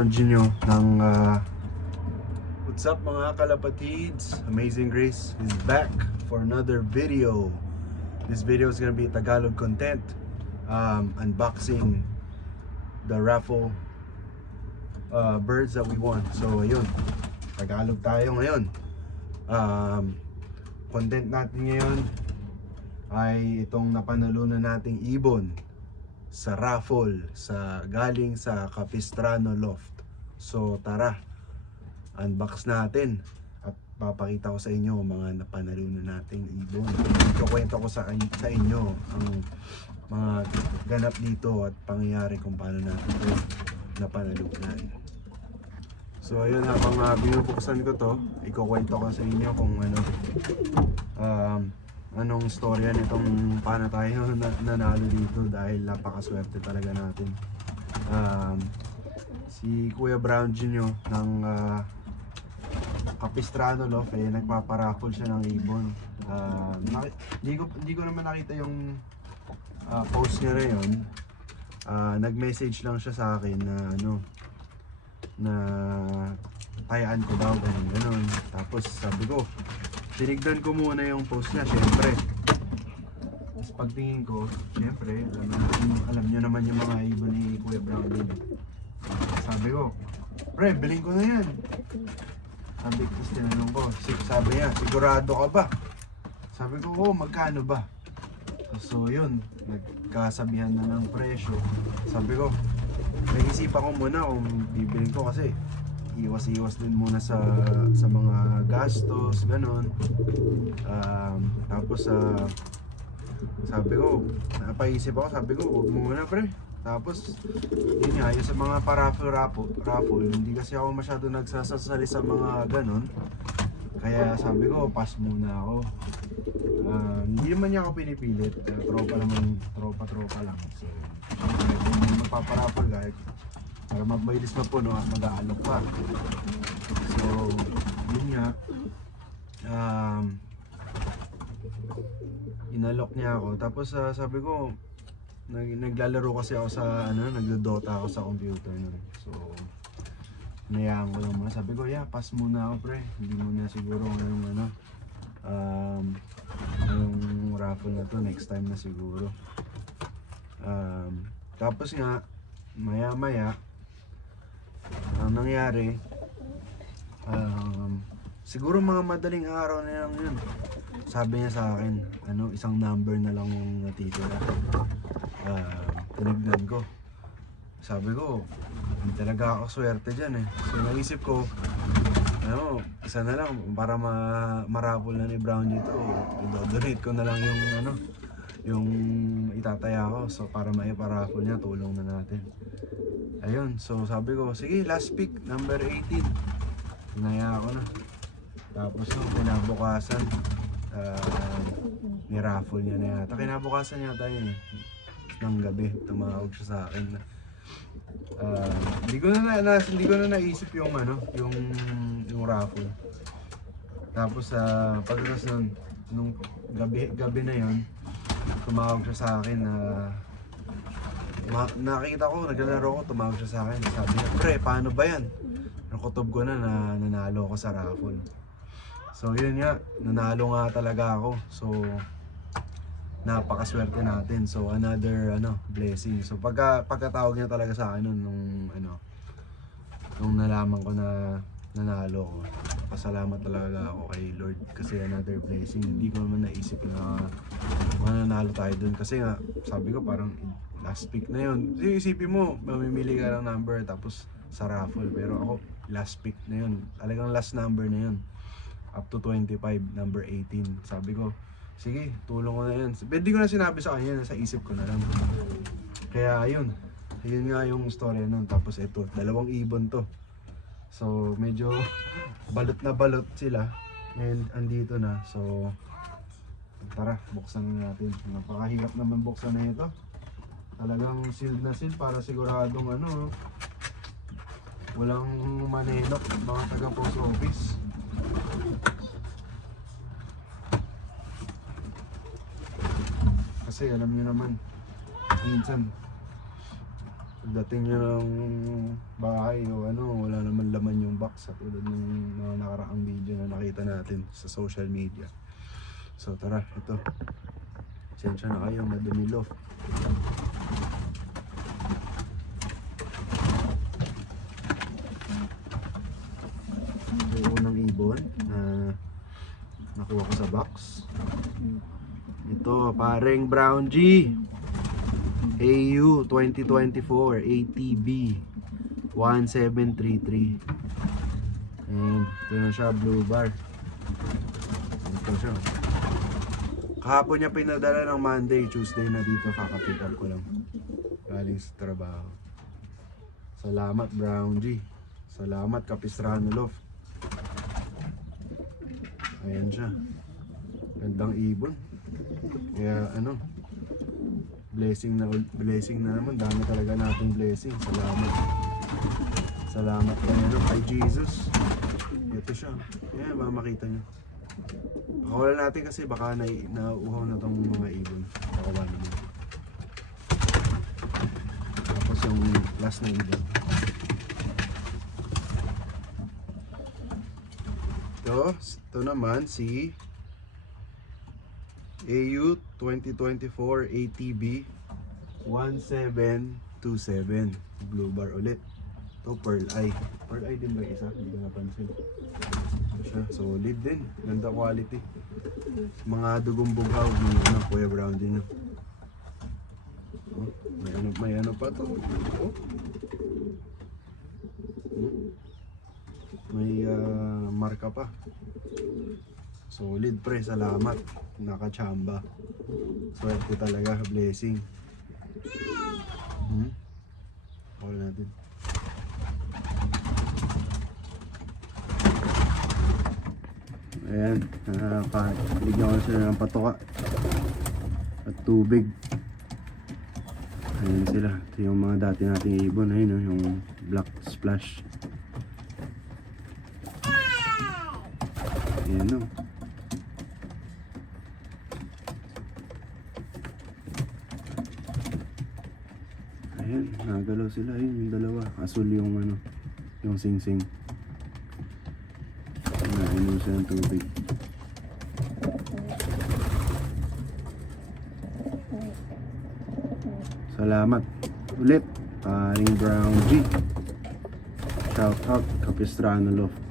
Brown Jr. ng uh, What's up mga kalapatids? Amazing Grace is back for another video. This video is gonna be Tagalog content. Um, unboxing the raffle uh, birds that we won. So ayun, Tagalog tayo ngayon. Um, content natin ngayon ay itong napanalunan nating ibon sa raffle sa galing sa Capistrano Loft. So tara, unbox natin at papakita ko sa inyo mga napanalunan nating ibon. Ikukwento ko sa, sa inyo ang mga ganap dito at pangyayari kung paano natin ito napanalunan. So ayun habang uh, binubuksan ko to, ikukwento ko sa inyo kung ano um, anong storya nitong paano tayo na, nanalo dito dahil napakaswerte talaga natin. Um, si Kuya Brown Jr. ng uh, Capistrano Loft eh, nagpaparaffle siya ng ibon. Uh, naki- di, ko, di ko naman nakita yung uh, post niya na yun. Uh, nag-message lang siya sa akin na ano na tayaan ko daw ganun ganun. Tapos sabi ko, tinignan ko muna yung post niya, syempre. Tapos pagtingin ko, syempre, alam, alam nyo naman yung mga ibon ni Kuya Brown din. Sabi ko, pre, bilhin ko na yan. Sabi ko, tinanong ko, sabi niya, sigurado ka ba? Sabi ko, oo, magkano ba? So yun, nagkasabihan na ng presyo. Sabi ko, nag-isipan ko muna kung bibilin ko kasi iwas-iwas din muna sa sa mga gastos, ganun. Um, tapos sa sabi ko, napaisip ako, sabi ko, wag muna pre. Tapos, yun nga, yung sa mga paraffle raffle, raffle, hindi kasi ako masyado nagsasasali sa mga ganun. Kaya sabi ko, pass muna ako. Ah, hindi naman niya ako pinipilit. Uh, tropa naman, tropa-tropa lang. So, kung para mabilis mapuno at mag-aalok pa. So, yun nga. Um, inalok niya ako. Tapos ah, sabi ko, nag, naglalaro kasi ako sa, ano, nagdodota ako sa computer nun. So, Nayaan ko lang. Sabi ko, yeah, pass muna ako pre. Hindi muna siguro ngayong ano, um, ngayong raffle na to, next time na siguro. Um, tapos nga, maya maya, ang nangyari, um, siguro mga madaling araw na lang yun. Sabi niya sa akin, ano, isang number na lang yung natitira. Um, tinignan ko. Sabi ko, hindi talaga ako swerte dyan eh. So naisip ko, ano, isa na lang para ma marapol na ni Brown dito. I-donate ko na lang yung ano, yung itataya ko. So para maiparapol niya, tulong na natin. Ayun, so sabi ko, sige, last pick, number 18. Tinaya ko na. Tapos nung kinabukasan, uh, niraffle niya na yata. Kinabukasan yata yun eh. Ng gabi, tumawag siya sa akin na Ah, hindi ko na, na hindi ko na naisip yung ano, yung yung raffle. Tapos sa uh, pagkatapos nun, nung gabi gabi na yon, tumawag siya sa akin na ma, nakita ko, naglalaro ko, tumawag siya sa akin. Sabi niya, pre, paano ba yan? Nakutob ko na na nanalo ko sa raffle. So yun nga, nanalo nga talaga ako. So napakaswerte natin. So another ano, blessing. So pagka pagkatawag niya talaga sa akin nun, nung ano nung nalaman ko na nanalo ko. Pasalamat talaga ako kay Lord kasi another blessing. Hindi ko naman naisip na mananalo tayo dun kasi nga sabi ko parang last pick na yun. Isipin mo, mamimili ka ng number tapos sa raffle pero ako last pick na yun. Talagang last number na yun. Up to 25, number 18. Sabi ko, sige, tulong ko na yan. Hindi ko na sinabi sa kanya, sa isip ko na lang. Kaya ayun, ayun nga yung story nun. Tapos ito, dalawang ibon to. So medyo balot na balot sila. Ngayon andito na. So tara, buksan na natin. Napakahirap naman buksan na ito. Talagang sealed na sealed para siguradong ano, walang manenok mga taga post office. Kasi alam niyo naman, minsan Dating nyo ng bahay o ano, wala naman laman yung box sa tulad ng mga nakaraang video na nakita natin sa social media. So tara, ito. Sensya na kayo, madumi loft. Ito yung unang ibon na nakuha ko sa box. Ito, pareng Brown G. AU 2024 ATB 1733 and ito na siya blue bar. Ito siya. Kahapon niya pinadala ng Monday Tuesday na dito kakapick up ko lang. Galing sa trabaho. Salamat Brown G. Salamat Capistrano Loft. Ayan siya. Gandang ibon. Kaya ano blessing na blessing na naman. Dami talaga nating blessing. Salamat. Salamat ano kay Jesus. Ito siya. Yan makita nyo pakawalan natin kasi baka na nauuhaw na tong mga ibon. Pakawalan naman. Tapos yung last na ibon. Ito ito naman si AU 2024 ATB 1727 blue bar ulit. Ito pearl eye. Pearl eye din ba isa? hindi ko napansin. Siya solid din. Ganda quality. Mga dugong bughaw yung ano, kuya brown din oh, may ano may ano pa to? Oh. May ah, marka pa Solid pre, salamat. Nakachamba. Swerte talaga, blessing. Hmm? Call natin. Ayan, uh, bigyan ko sila ng patoka at tubig. Ayan sila. Ito yung mga dati nating ibon. Ayun, oh, yung black splash. Ayan o. Ayan, nagalaw sila. Ayun, yung dalawa. Asul yung ano, yung sing-sing. Nainom siya ng tubig. Salamat. Ulit, paring Brown G. Shout out, Capistrano Loft.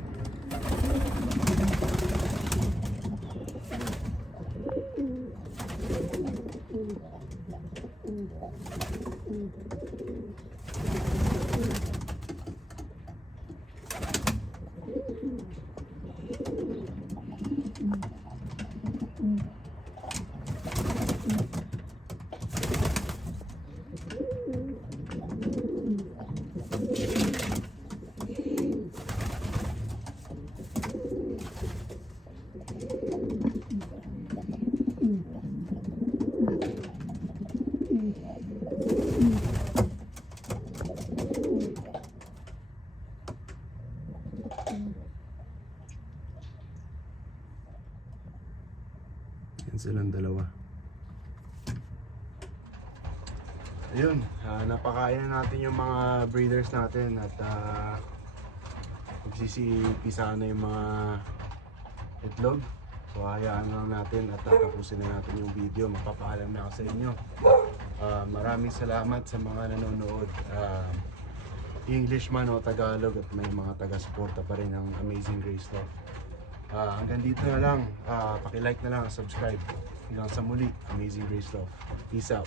Yan silang dalawa. Ayun, ah, napakain na natin yung mga breeders natin at uh, magsisipisa na yung mga itlog. So hayaan lang natin at tatapusin na natin yung video. Mapapaalam na ako sa inyo. Ah, maraming salamat sa mga nanonood. Ah, English man o Tagalog at may mga taga-suporta pa rin ng Amazing Grace Love. Ah, hanggang dito na lang. Ah, paki-like na lang, subscribe. Hanggang sa muli, Amazing Grace Love. Peace out.